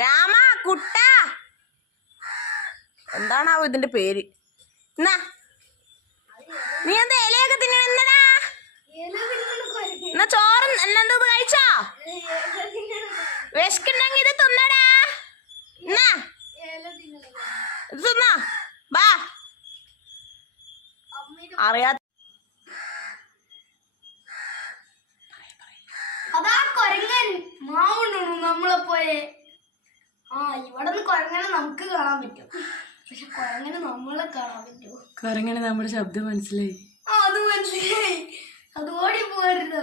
രാമ കുട്ട എന്താണാവോ ഇതിന്റെ പേര്. എന്നാ നീ എന്താ ഇലയൊക്കെ തിന്നടാ? എന്നാ ചോറ് എന്നെന്ത് കഴിച്ചോ? വിശക്കുണ്ടെങ്കിൽ ഇത് തിന്നടാ. എന്നാ ഇത് തിന്നാ ബാ. അറിയാ അതാ കൊരങ്ങൻ മാവുണ്ടോ നമ്മളെ പോലെ. ഇവിടെ നിന്ന് കൊരങ്ങനെ നമുക്ക് കാണാൻ പറ്റും, പക്ഷെ കൊരങ്ങനെ നമ്മളെ കാണാൻ പറ്റുമോ? കൊരങ്ങനെ നമ്മുടെ ശബ്ദം മനസ്സിലായി. അത് മനസ്സിലായി. അത് ഓടി പോകരുത്.